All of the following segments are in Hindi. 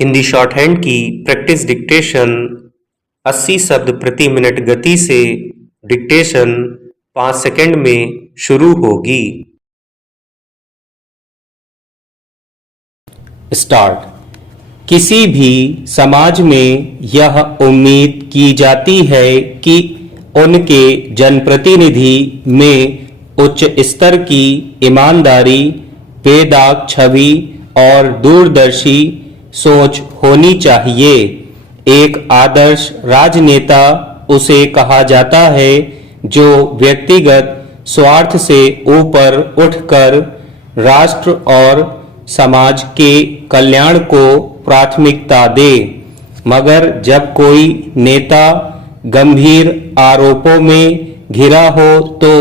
हिंदी शॉर्ट हैंड की प्रैक्टिस डिक्टेशन 80 शब्द प्रति मिनट गति से डिक्टेशन 5 सेकंड में शुरू होगी। स्टार्ट। किसी भी समाज में यह उम्मीद की जाती है कि उनके जनप्रतिनिधि में उच्च स्तर की ईमानदारी, बेदाग छवि और दूरदर्शी सोच होनी चाहिए। एक आदर्श राजनेता उसे कहा जाता है जो व्यक्तिगत स्वार्थ से ऊपर उठकर राष्ट्र और समाज के कल्याण को प्राथमिकता दे। मगर जब कोई नेता गंभीर आरोपों में घिरा हो तो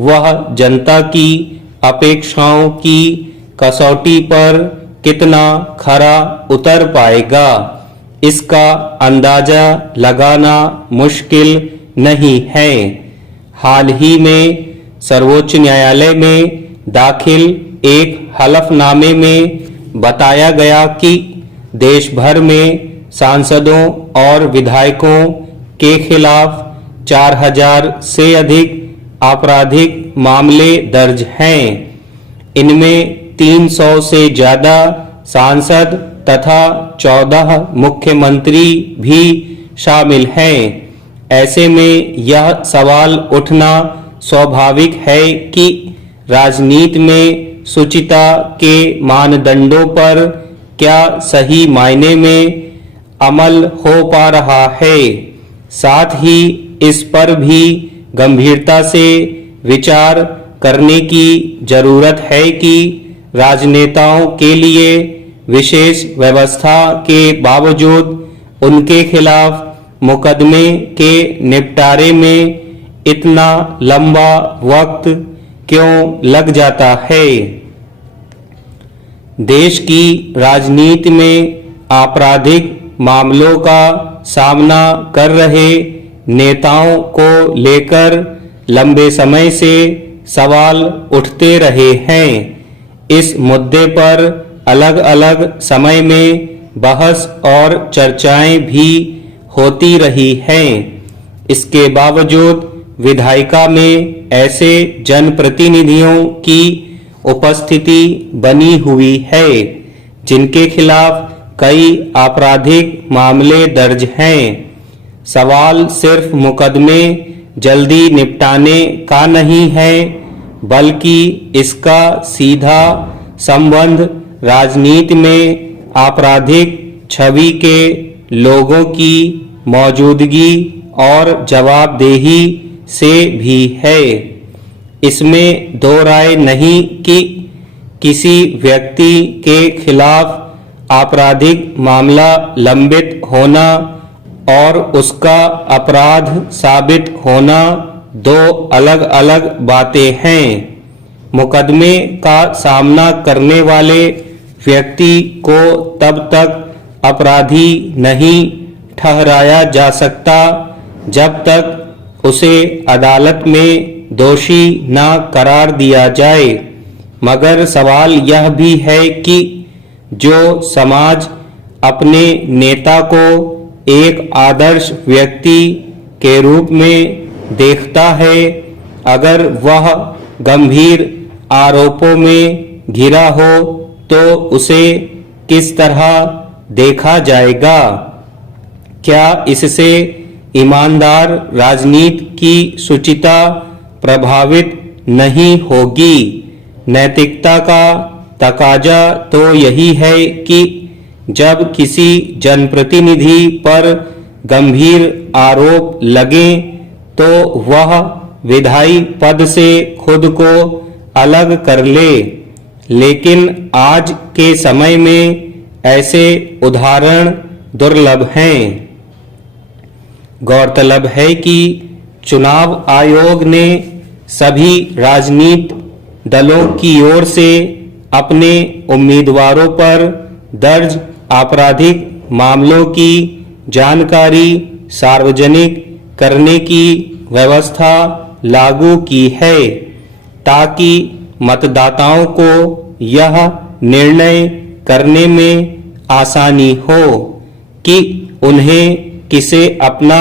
वह जनता की अपेक्षाओं की कसौटी पर कितना खरा उतर पाएगा, इसका अंदाजा लगाना मुश्किल नहीं है। हाल ही में सर्वोच्च न्यायालय में दाखिल एक हलफनामे में बताया गया कि देश भर में सांसदों और विधायकों के खिलाफ 4000 से अधिक आपराधिक मामले दर्ज हैं। इनमें 300 से ज्यादा सांसद तथा 14 मुख्यमंत्री भी शामिल हैं। ऐसे में यह सवाल उठना स्वाभाविक है कि राजनीति में शुचिता के मानदंडों पर क्या सही मायने में अमल हो पा रहा है। साथ ही इस पर भी गंभीरता से विचार करने की जरूरत है कि राजनेताओं के लिए विशेष व्यवस्था के बावजूद उनके खिलाफ मुकदमे के निपटारे में इतना लंबा वक्त क्यों लग जाता है। देश की राजनीति में आपराधिक मामलों का सामना कर रहे नेताओं को लेकर लंबे समय से सवाल उठते रहे हैं। इस मुद्दे पर अलग अलग समय में बहस और चर्चाएं भी होती रही हैं। इसके बावजूद विधायिका में ऐसे जनप्रतिनिधियों की उपस्थिति बनी हुई है जिनके खिलाफ कई आपराधिक मामले दर्ज हैं। सवाल सिर्फ मुकदमे जल्दी निपटाने का नहीं है, बल्कि इसका सीधा संबंध राजनीति में आपराधिक छवि के लोगों की मौजूदगी और जवाबदेही से भी है। इसमें दो राय नहीं कि किसी व्यक्ति के खिलाफ आपराधिक मामला लंबित होना और उसका अपराध साबित होना दो अलग अलग बातें हैं। मुकदमे का सामना करने वाले व्यक्ति को तब तक अपराधी नहीं ठहराया जा सकता जब तक उसे अदालत में दोषी न करार दिया जाए। मगर सवाल यह भी है कि जो समाज अपने नेता को एक आदर्श व्यक्ति के रूप में देखता है, अगर वह गंभीर आरोपों में घिरा हो तो उसे किस तरह देखा जाएगा। क्या इससे ईमानदार राजनीति की शुचिता प्रभावित नहीं होगी। नैतिकता का तकाजा तो यही है कि जब किसी जनप्रतिनिधि पर गंभीर आरोप लगे तो वह विधायी पद से खुद को अलग कर ले। लेकिन आज के समय में ऐसे उदाहरण दुर्लभ हैं। गौरतलब है कि चुनाव आयोग ने सभी राजनीतिक दलों की ओर से अपने उम्मीदवारों पर दर्ज आपराधिक मामलों की जानकारी सार्वजनिक करने की व्यवस्था लागू की है, ताकि मतदाताओं को यह निर्णय करने में आसानी हो कि उन्हें किसे अपना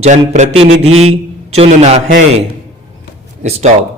जनप्रतिनिधि चुनना है। स्टॉप।